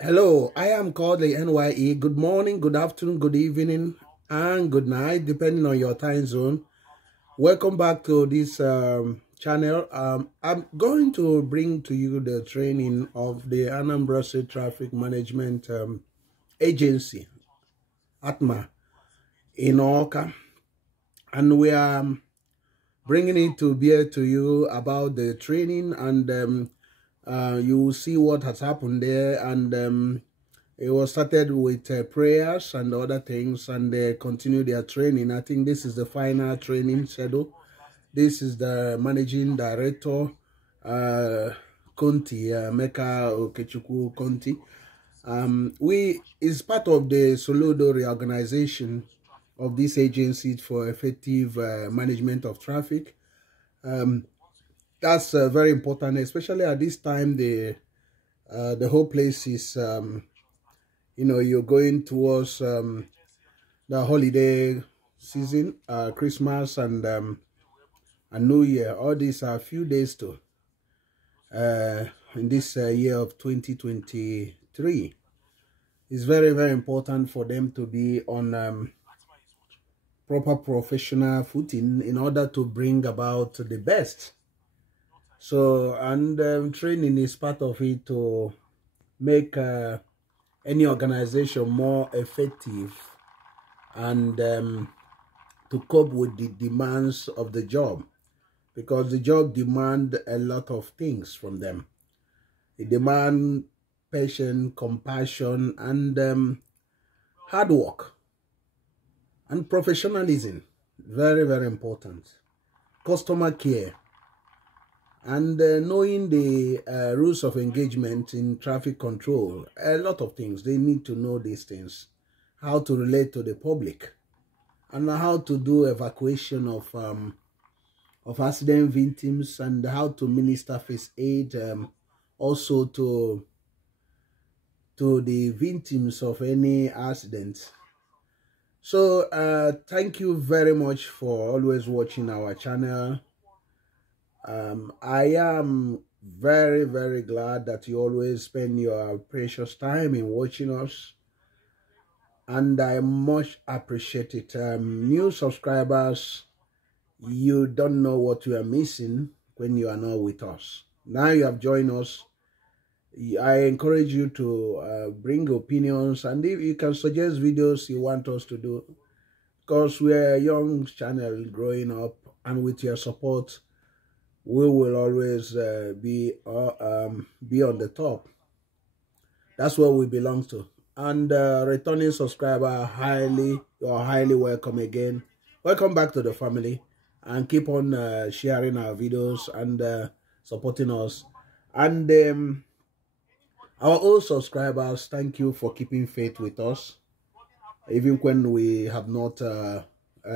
Hello, I am Kodili-nye. Good morning, good afternoon, good evening, and good night, depending on your time zone. Welcome back to this channel. I'm going to bring to you the training of the Anambra State Traffic Management Agency, ATMA, in Oka. And we are bringing it to bear to you about the training, and you will see what has happened there. And it was started with prayers and other things, and they continue their training. I think this is the final training schedule. This is the managing director, Conti, Meka Okechukwu Conti. Is part of the Soludo reorganization of this agency for effective management of traffic. That's very important, especially at this time. The whole place is you're going towards the holiday season, Christmas and New Year. All these are a few days to in this year of 2023. It's very, very important for them to be on proper professional footing in order to bring about the best. So, and training is part of it to make any organization more effective and to cope with the demands of the job, because the job demands a lot of things from them. It demands patience, compassion, and hard work and professionalism. Very, very important. Customer care and knowing the rules of engagement in traffic control. A lot of things. They need to know these things. How to relate to the public, and how to do evacuation of accident victims, and how to minister first aid, also to the victims of any accident. So thank you very much for always watching our channel. I am very, very glad that you always spend your precious time in watching us, and I much appreciate it. New subscribers, you don't know what you are missing when you are not with us. Now you have joined us. I encourage you to bring opinions, and if you can suggest videos you want us to do, because we're a young channel growing up, and with your support we will always be on the top. That's what we belong to. And returning subscriber, you're highly welcome again. Welcome back to the family, and keep on sharing our videos and supporting us. And our old subscribers, thank you for keeping faith with us, even when we have not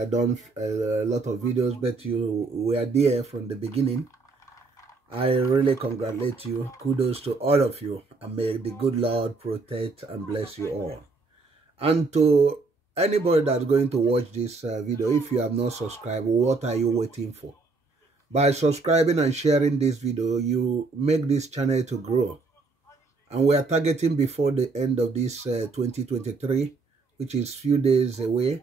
done a lot of videos, but you were there from the beginning. I really congratulate you. Kudos to all of you, and may the good Lord protect and bless you all. And to anybody that's going to watch this video, if you have not subscribed, what are you waiting for? By subscribing and sharing this video, you make this channel to grow. And we are targeting before the end of this 2023, which is few days away,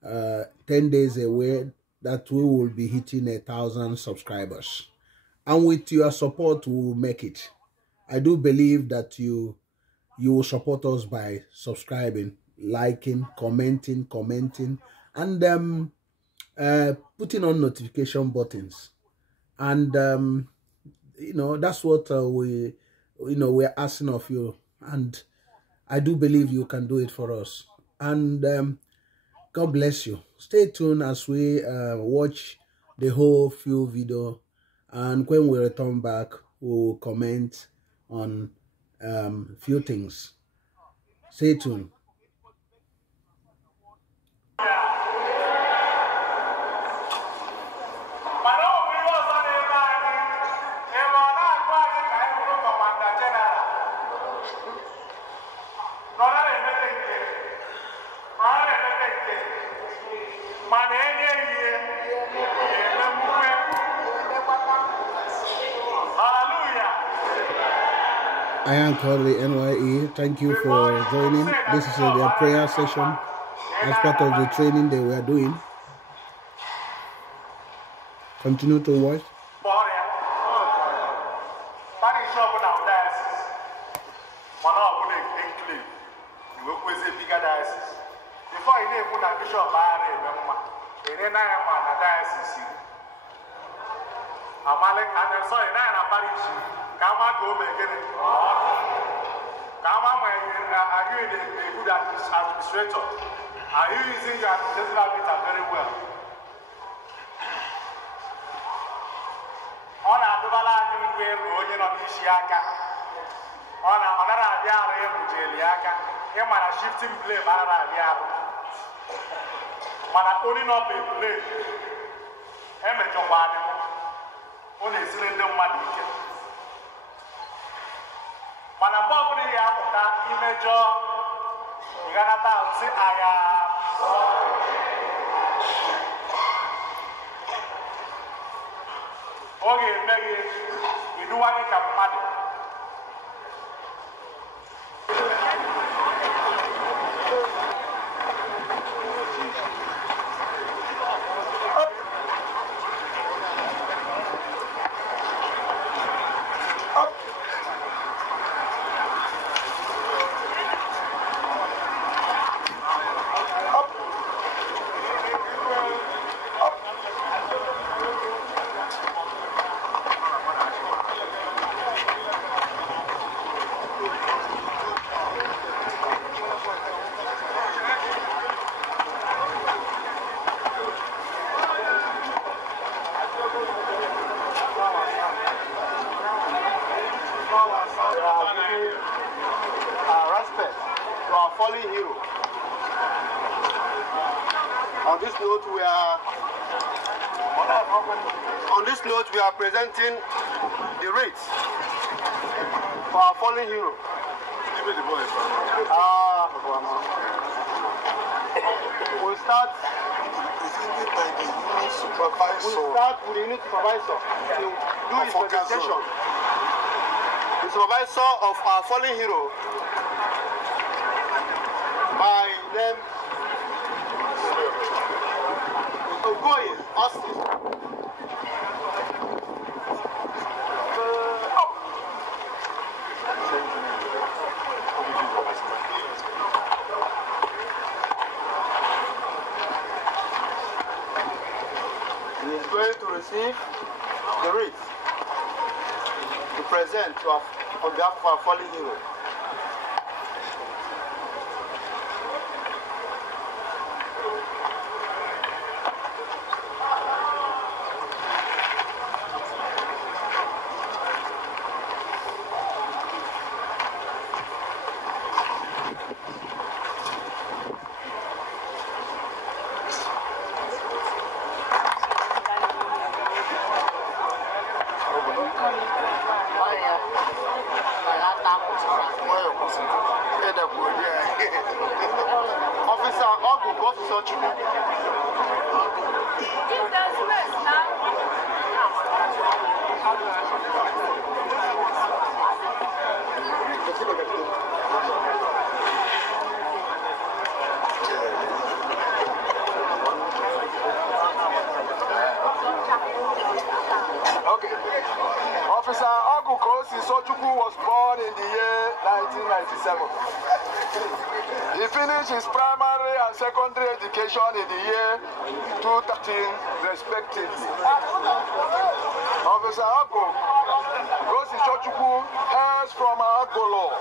10 days away, that we will be hitting 1,000 subscribers. And with your support, we will make it. I do believe that you will support us by subscribing, liking, commenting, and putting on notification buttons. And that's what we're asking of you. And I do believe you can do it for us. And God bless you. Stay tuned as we watch the whole few video, and when we return back, we'll comment on few things. Stay tuned. I am Kodili-nye. Thank you for joining. This is their prayer session as part of the training they were doing. Continue to watch. Before you put a bishop, Amalek and sorry, now I'm married. Come on, go make it. Come on, are you a good administrator? Are you using your administrative ability very well? On a double new way, Royan of Ishiaka. On another Aviara, Jeliaka. Him on a shifting blame, Aviara. Man, only not be blame. Emma on is in the money. Manabobri Yamuta, image of Ganata, say, I am sorry. Okay, Maggie, you do want to come money. Respect to our fallen hero. On this note, we are presenting the rates for our fallen hero. We'll start with the unit supervisor to do his presentation. The supervisor of our fallen hero, by name Ogoye Austin. He is going to receive the wreath to present to our, on behalf of our fallen hero. Officer Ogu, go to search me. Okay. Officer Ogu Kosi Sochukwu was born in the year 1997. He finished his primary and secondary education in the year 2013, respectively. Officer Ogu Kosi Sochukwu hails from Agolo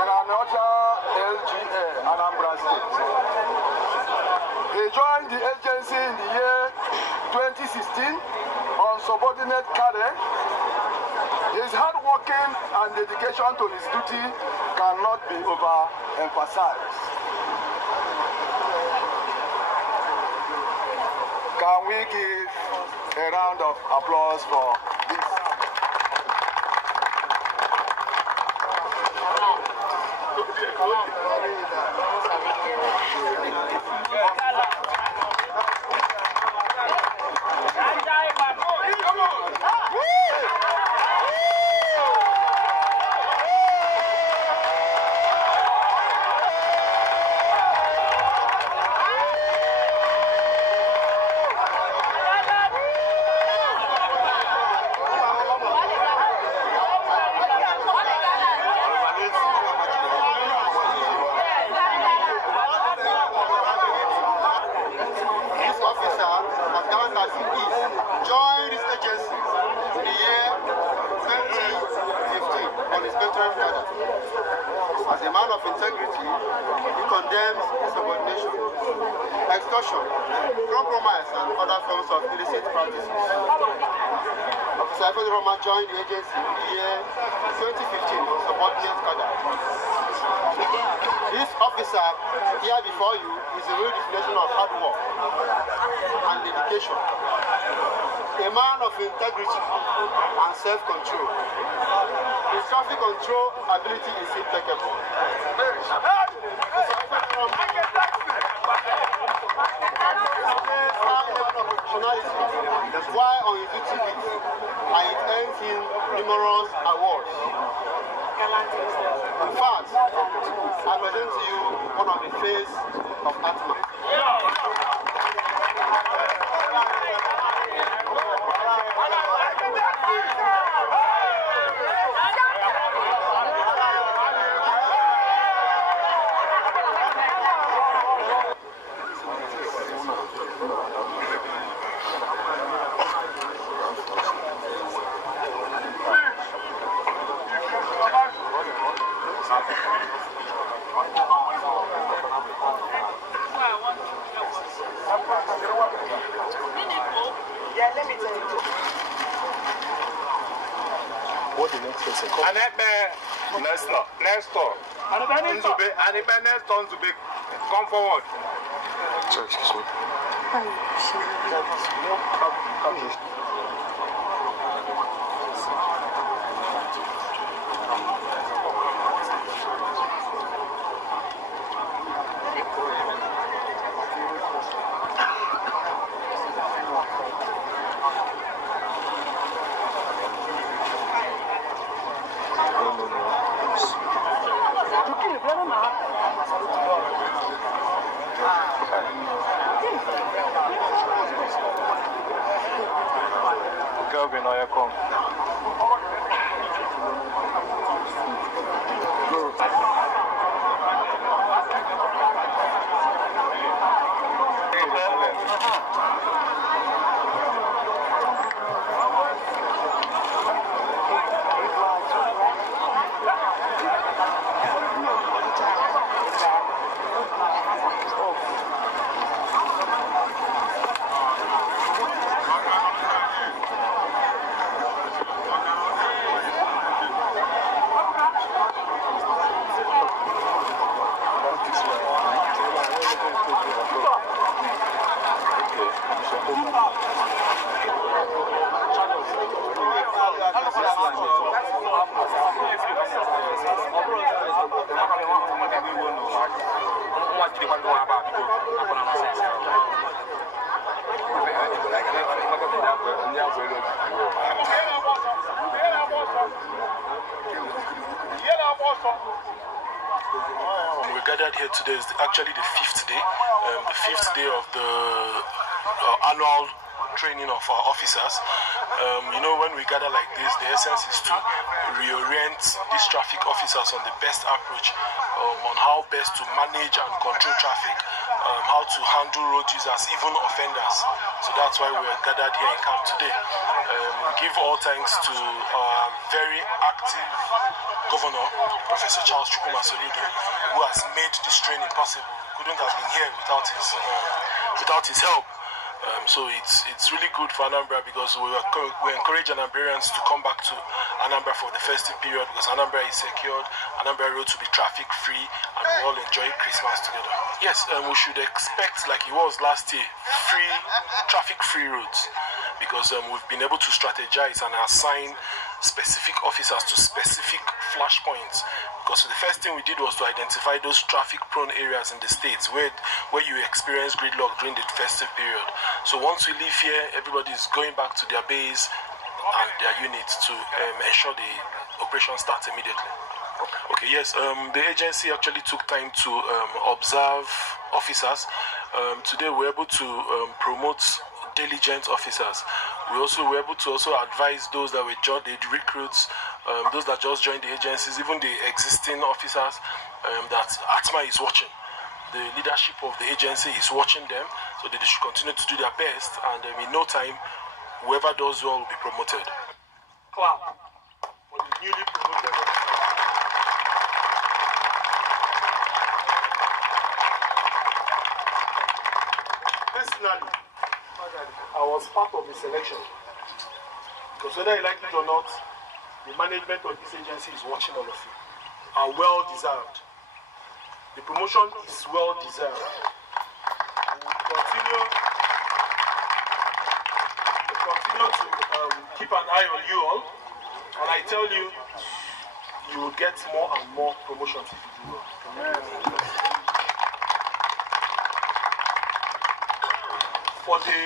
in Anocha LGA, Anambra State. He joined the agency in the year 2016 on subordinate cadre. His hard working and dedication to his duty cannot be overemphasized. Can we give a round of applause for this? condemns insubordination, extortion, compromise, and other forms of illicit practices. Officer Roma joined the agency in the year 2015 on subordinate cadre. This officer here before you is a real definition of hard work and dedication. A man of integrity and self-control. His traffic control ability is impeccable. That's why on his duty and it earns him numerous awards. In fact, I present to you one of the face of Atma. Yeah, let me tell you. What the next person called? Nestor. Nzube, come forward. Sorry, excuse me. We gathered here today is actually the fifth day of the annual training of our officers. You know, when we gather like this, the essence is to reorient these traffic officers on the best approach, on how best to manage and control traffic, how to handle road users, even offenders. So that's why we're gathered here in camp today. We give all thanks to our very active Governor, Professor Charles Chukuma Soludo, who has made this training possible. Couldn't have been here without his help. So it's really good for Anambra, because we encourage Anambrans to come back to Anambra for the festive period, because Anambra is secured, Anambra road to be traffic free, and we all enjoy Christmas together. Yes, we should expect, like it was last year, traffic free roads, because we've been able to strategize and assign specific officers to specific flashpoints. Because the first thing we did was to identify those traffic-prone areas in the states where you experience gridlock during the festive period. So once we leave here, everybody is going back to their base and their units to ensure the operation starts immediately. Okay, yes, the agency actually took time to observe officers. Today we're able to promote diligent officers. We also were able to advise those that were the recruits, those that just joined the agencies, even the existing officers, that ATMA is watching. The leadership of the agency is watching them, so that they should continue to do their best, and in no time, whoever does well will be promoted. Clap for the newly promoted. personally, I was part of the selection. Because whether you like it or not, the management of this agency is watching all of you. Are well deserved. The promotion is well deserved. We will continue to keep an eye on you all, and I tell you, you will get more and more promotions if you do well. For the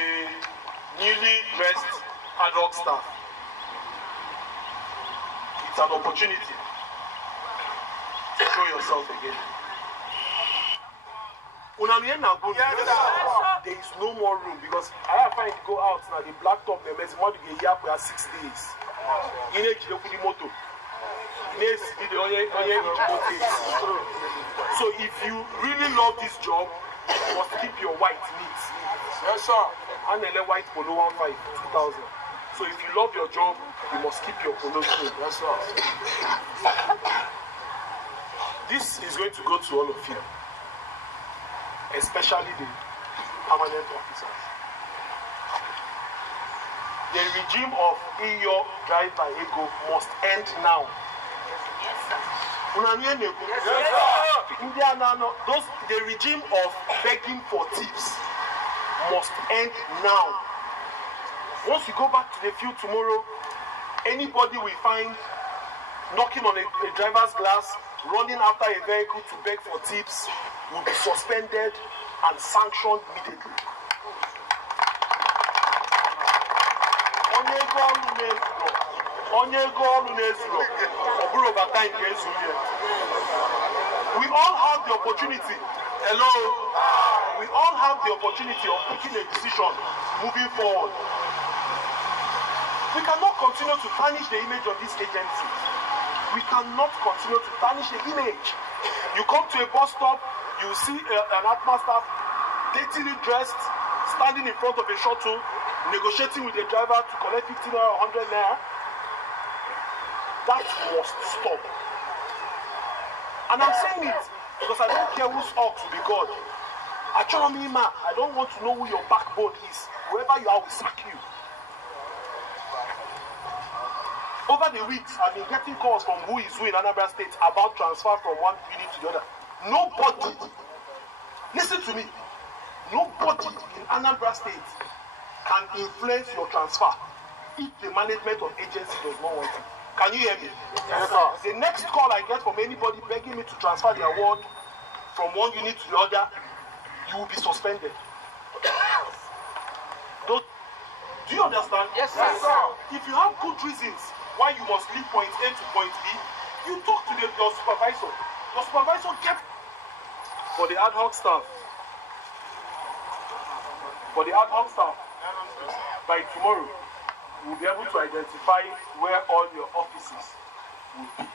newly dressed ad hoc staff, it's an opportunity to show yourself again. There is no more room because I have to go out now. The black top, the mess, more than here for 6 days. So if you really love this job, you must keep your white neat. Yes, sir. And then white polo 15 2,000. So if you love your job, you must keep your polo clean. Yes, sir. This is going to go to all of you, especially the permanent officers. The regime of Iyo drive by ego must end now. The regime of begging for tips must end now. Once you go back to the field tomorrow, anybody we find knocking on a driver's glass, running after a vehicle to beg for tips will be suspended and sanctioned immediately. We all have the opportunity. Hello. We all have the opportunity of taking a decision moving forward. We cannot continue to tarnish the image of this agency. We cannot continue to tarnish the image. You come to a bus stop, you see an ATMA staff daintily dressed, standing in front of a shuttle, negotiating with the driver to collect 15 or 100 naira. That must stop. And I'm saying it because I don't care whose ox will be God. I don't want to know who your backbone is. Whoever you are will sack you. Over the weeks, I've been getting calls from who is who in Anambra State about transfer from one unit to the other. Nobody, listen to me, nobody in Anambra State can influence your transfer if the management of agency does not want it. Can you hear me? Yes, sir. The next call I get from anybody begging me to transfer the award from one unit to the other, you will be suspended. Do you understand? Yes, sir. Yes, sir. If you have good reasons why you must leave point A to point B, you talk to your supervisor. Your supervisor kept for the ad hoc staff. For the ad hoc staff, by tomorrow, we'll be able to identify where all your offices will be.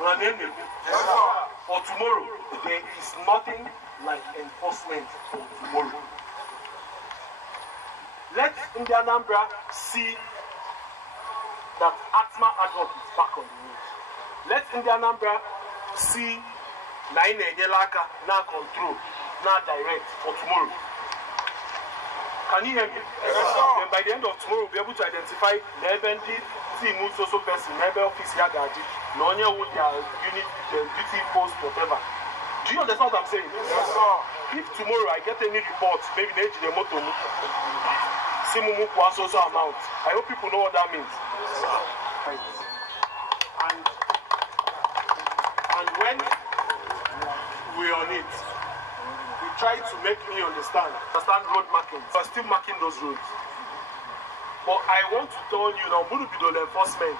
Yes, for tomorrow, there is nothing like enforcement for tomorrow. Let Anambra see that ATMA ad hoc is back on the road. Let Anambra see Naine Nyelaka now control, now direct for tomorrow. Can you hear me? Yes, then by the end of tomorrow, we'll be able to identify Nebendi, team also person, Nebe office Yagadi, Nonya with their unit, their duty post, whatever. Do you understand what I'm saying? Yes, sir. If tomorrow I get any reports, maybe they the motor, Simumu also amount. I hope people know what that means. Yes, sir. And when we're on it, we try to make me understand road marking. We're still marking those roads. But I want to tell you now, we will be doing enforcement.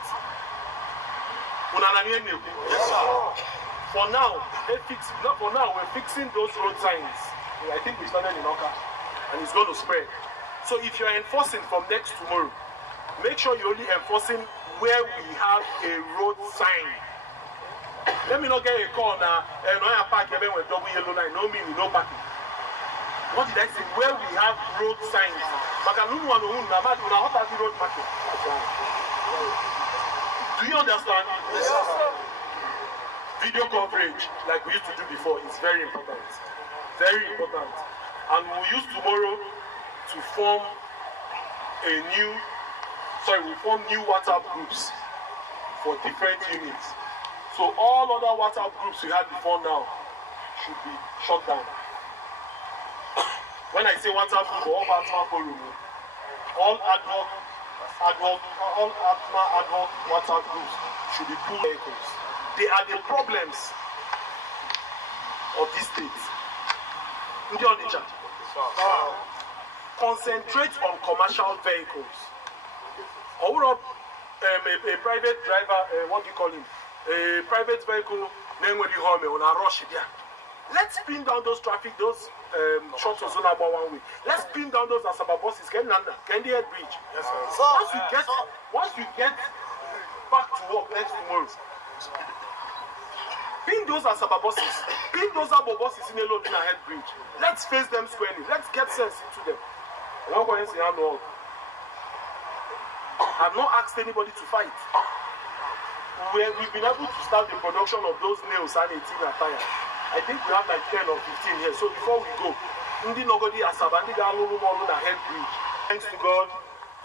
Yes, sir. For now, we're fixing those road signs. I think we started in Oka, and it's going to spread. So if you're enforcing from next tomorrow, make sure you're only enforcing where we have a road sign. Let me not get a call now, and I park here with double yellow line, no meaning, no parking. What did I say? Where we have road signs. Road marking. Do you understand? Yes, sir. Video coverage, like we used to do before, is very important. Very important. And we'll use tomorrow to form new WhatsApp groups for different units. So all other WhatsApp groups we had before now should be shut down. When I say WhatsApp group, all ATMA forum, all ad hoc WhatsApp groups should be pulled vehicles. They are the problems of this state. Concentrate on commercial vehicles. Or a private driver, what do you call him? A private vehicle, name when you home on a rush there. Let's pin down those traffic, those short zone about 1 week. Let's pin down those Asaba buses, Candy Bridge. Yes, once you get back to work next tomorrow, pin those Asaba buses, pin those Abo buses in a load in a head bridge. Let's face them squarely. Let's get sense into them. I've not asked anybody to fight. We've been able to start the production of those nails and 18 attire. I think we have like 10 or 15 here. So before we go, Ndi Nogodi Asaba, Ndi Galulu Molu na head bridge. Thanks to God.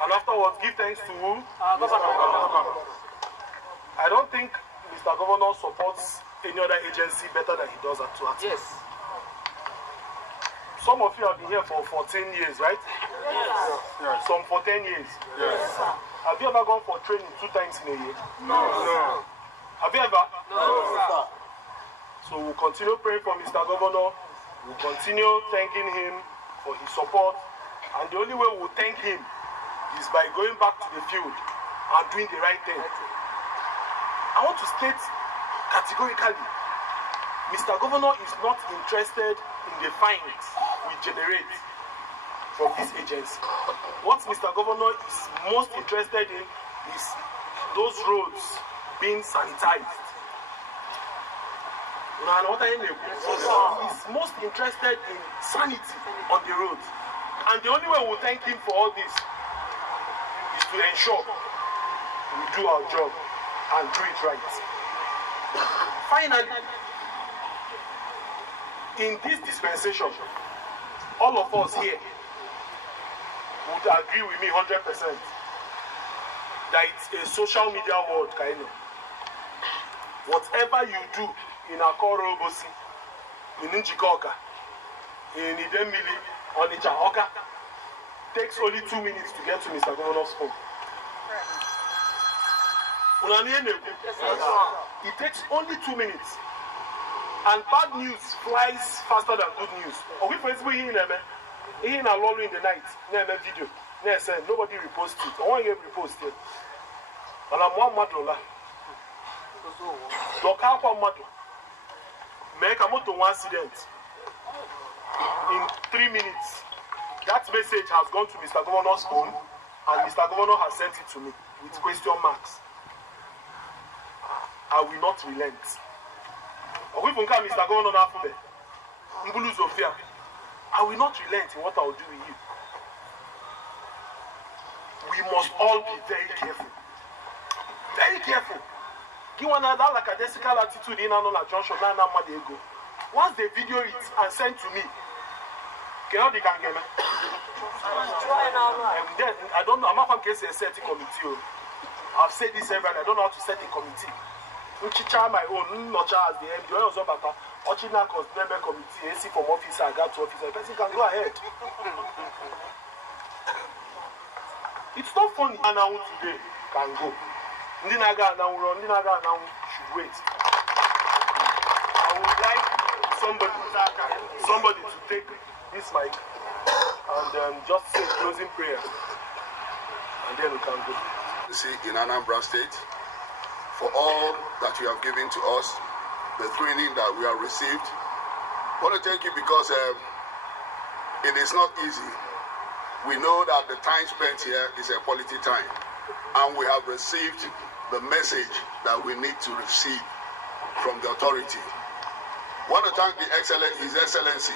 And afterwards, give thanks to who? I don't think Mr. Governor supports any other agency better than he does at Tuat. Yes. Some of you have been here for 14 years, right? Yes. Some for 10 years. Yes. Have you ever gone for training 2 times in a year? No. Have you ever? No. So we'll continue praying for Mr. Governor. We'll continue thanking him for his support. And the only way we'll thank him is by going back to the field and doing the right thing. I want to state categorically, Mr. Governor is not interested in the fines we generate from this agency. What Mr. Governor is most interested in is those roads being sanitized. He's most interested in sanity on the road. And the only way we'll thank him for all this is to ensure we do our job and do it right. Finally, in this dispensation, all of us here would agree with me 100% that it's a social media world, kind of. Whatever you do in Akoro Obosi, in Njikoka, in Idemili, on Ichaoka, takes only 2 minutes to get to Mr. Governor's phone. It takes only 2 minutes. And bad news flies faster than good news. Or we for example in a lolly in the night, video. Nobody reposted it. I want to repost it. And I'm one madrola. Local madro. Make a motor accident. In 3 minutes, that message has gone to Mr. Governor's phone, and Mr. Governor has sent it to me with question marks. I will not relent. We will come, Mr. Governor, I will not relent in what I will do with you. We must all be very careful. Very careful. Give one another like a Jessica attitude in another junction. Once they video it and send to me, cannot be can get me. Then I don't know. I'm not going to say a setting committee. I've said this everywhere. I don't know how to set a committee. My own, not as the MD, or Zobata, Ochina member committee, AC from officer, I got to officer. The person can go ahead. It's not funny. And now today can go. Ndinaga now should wait. I would like somebody to take this mic and just say closing prayer, and then we can go. See in Anambra State, for all that you have given to us, the training that we have received. I want to thank you because it is not easy. We know that the time spent here is a quality time, and we have received the message that we need to receive from the authority. I want to thank His Excellency,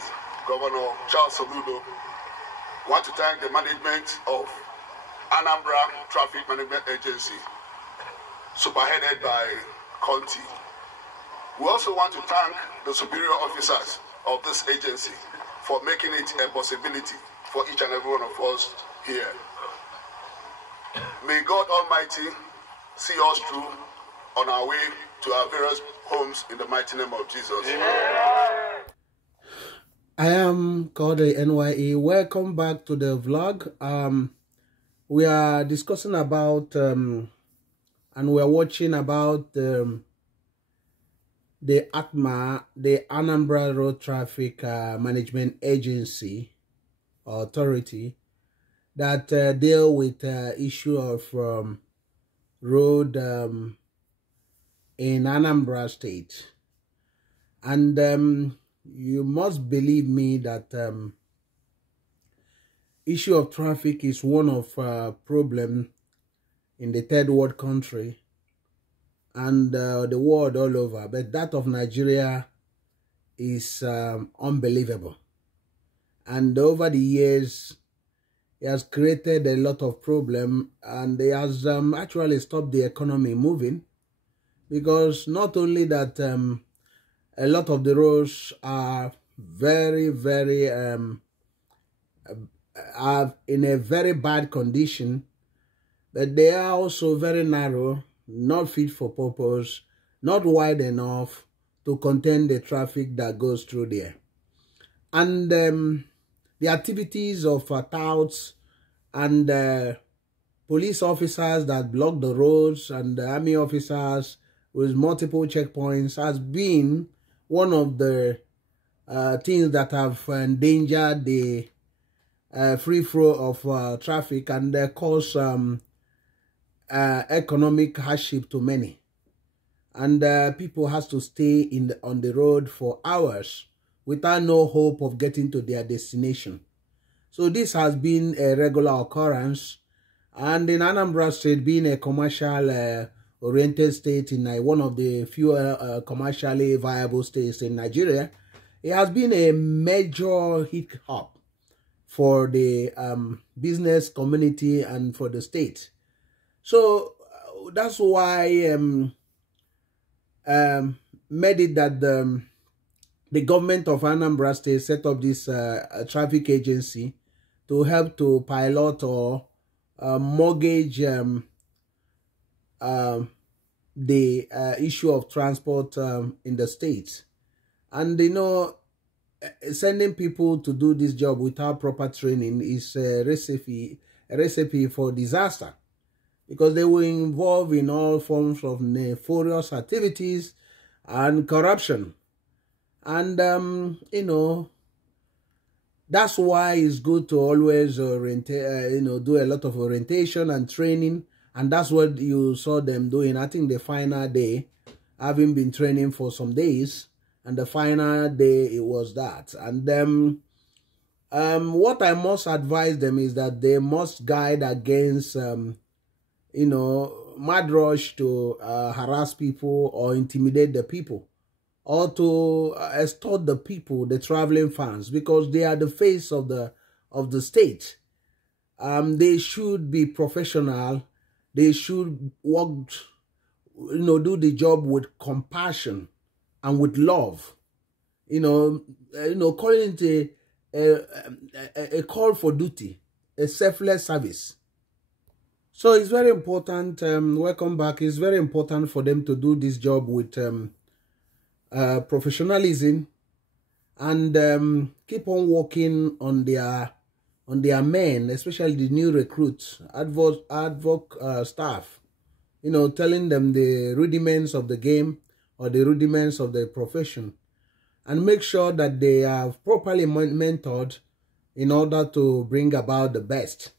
Governor Charles Soludo. I want to thank the management of Anambra Traffic Management Agency, superheaded by Conti. We also want to thank the superior officers of this agency for making it a possibility for each and every one of us here. May God Almighty see us through on our way to our various homes in the mighty name of Jesus. I am Kodili-nye. Welcome back to the vlog. We are discussing about and we are watching about the ATMA, the Anambra Road Traffic Management Agency Authority, that deal with issue of road in Anambra State. And you must believe me that issue of traffic is one of problem in the third world country and the world all over, but that of Nigeria is unbelievable. And over the years, it has created a lot of problem, and it has actually stopped the economy moving, because not only that a lot of the roads are very, very are in a very bad condition, but they are also very narrow, not fit for purpose, not wide enough to contain the traffic that goes through there. And the activities of touts and police officers that block the roads and the army officers with multiple checkpoints has been one of the things that have endangered the free flow of traffic and cause economic hardship to many. And people has to stay on the road for hours without no hope of getting to their destination. So this has been a regular occurrence, and in Anambra State, being a commercial oriented state, in one of the few commercially viable states in Nigeria, it has been a major hiccup for the business community and for the state. So that's why made it that the government of Anambra State set up this traffic agency to help to pilot or mortgage the issue of transport in the states. And you know, sending people to do this job without proper training is a recipe for disaster, because they will involve in all forms of nefarious activities and corruption. And you know, that's why it's good to always do a lot of orientation and training. And that's what you saw them doing. I think the final day, having been training for some days, and the final day it was that. And what I must advise them is that they must guide against you know, mad rush to harass people or intimidate the people, or to extort the people, the traveling fans, because they are the face of the state. They should be professional. They should work, you know, do the job with compassion and with love. You know, calling it a call for duty, a selfless service. So it's very important. Welcome back. It's very important for them to do this job with professionalism, and keep on working on their men, especially the new recruits, advoc staff. You know, telling them the rudiments of the game or the rudiments of the profession, and make sure that they are properly mentored in order to bring about the best.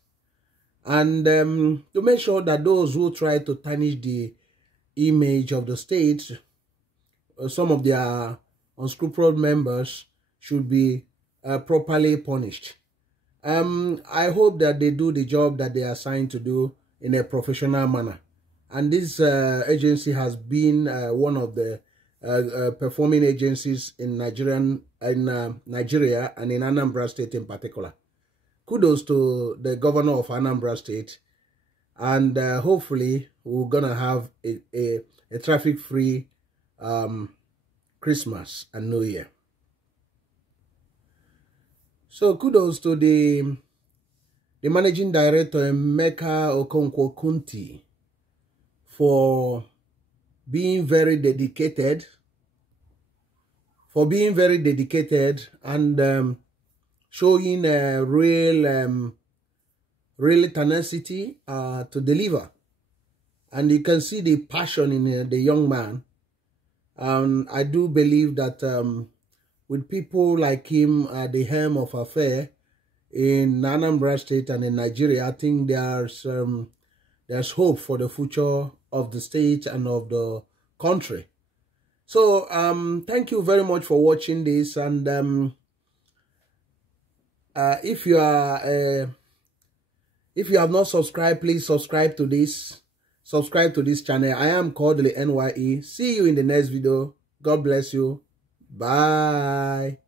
And to make sure that those who try to tarnish the image of the state, some of their unscrupulous members, should be properly punished. I hope that they do the job that they are assigned to do in a professional manner. And this agency has been one of the performing agencies in Nigeria and in Anambra State in particular. Kudos to the governor of Anambra State, and hopefully we're gonna have a traffic-free Christmas and New Year. So kudos to the managing director, Emeka Okonkwo-Kunti, for being very dedicated, and showing a real tenacity to deliver. And you can see the passion in the young man. I do believe that with people like him at the helm of affair in Anambra State and in Nigeria, I think there's hope for the future of the state and of the country. So thank you very much for watching this, and if you have not subscribed, please subscribe to this channel. I am Kodili-nye. See you in the next video. God bless you. Bye.